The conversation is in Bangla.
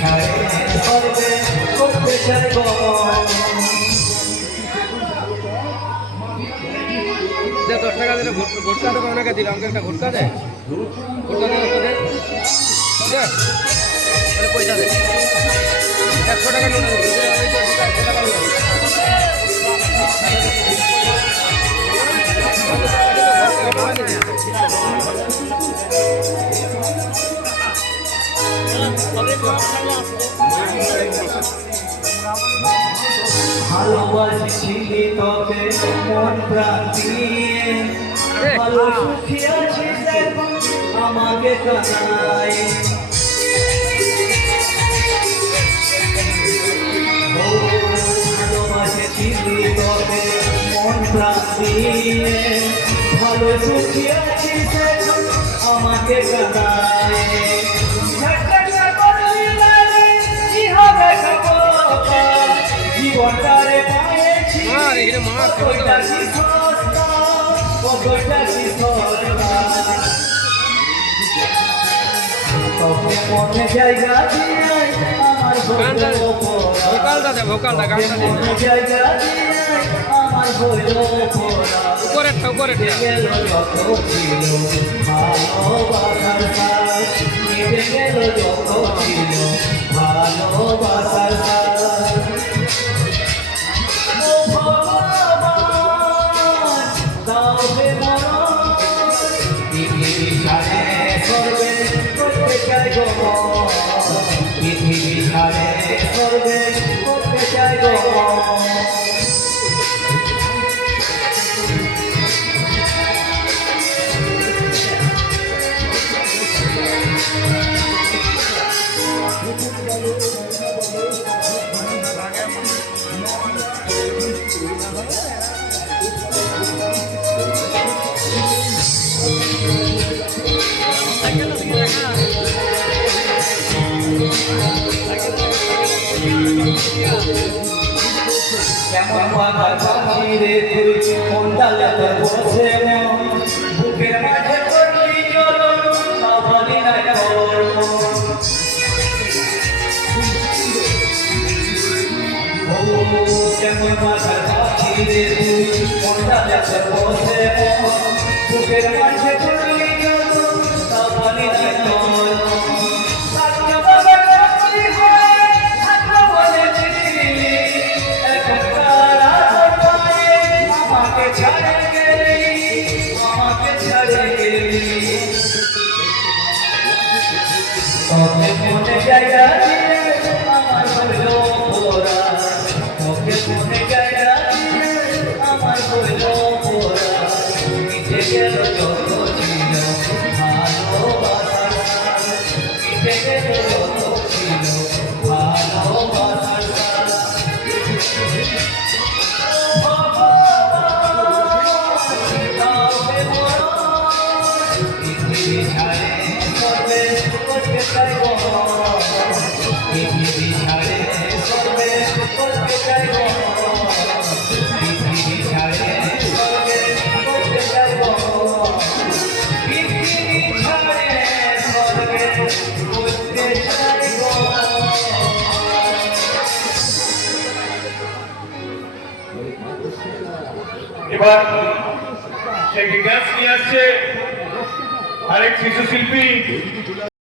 दस टाका दे घुटका तो कहना क्या दिला हमके घुटका दे पैसा दे 100 টাকা নোট ভালোবাসিলি তোকে মন প্রাণ দিয়ে ভালো সুখী আছিস এখন আমাকে কানায় ভালোবাসিলি তোকে মন প্রাণ দিয়ে ভালো সুখী আছিস এখন আমাকে কানায় জীবনটারে পায়েছি কতটা কি সস্তা কতটা কি সস্তা তোকে মনে জায়গা দিয়ে আমার ভোকালটা দে ভোকালটা গানটা দে মনে জায়গা দিয়ে আমার হইল উপরে গেল যত ছিল ভালোবাসার সাথ মিটে গেল যত ছিল ভালোবাসার সাথ পৃথিবী ছাড়ে করবে করতে চাই গো কেমন বাগার পাখিরে তুই কোন ডালে তোর বসে বুকের মাঝে করলি চলো ভাবলি নাই করবো কেমন বাগার পাখিরে তুই কোন ডালে তোর বসে বুকের মাঝে করলি চলো ভাবলি নাই করবো তোকে মনে জায়গা দিয়ে আমার হইল পোড়া তোকে মনে জায়গা দিয়ে আমার হইল পোড়া মিটে গেল যত ছিল ভালোবাসার মিটে গেল যত ছিল ভালোবাসার পৃথিবী ছাড়ে করবে করতে চাই গো পৃথিবী ছাড়ে করবে করতে চাই গো পৃথিবী ছাড়ে করবে করতে চাই গো পৃথিবী ছাড়ে করবে করতে চাই গো এবার সেই গাছ নিয়ে আসছে আরেক শিশু শিল্পী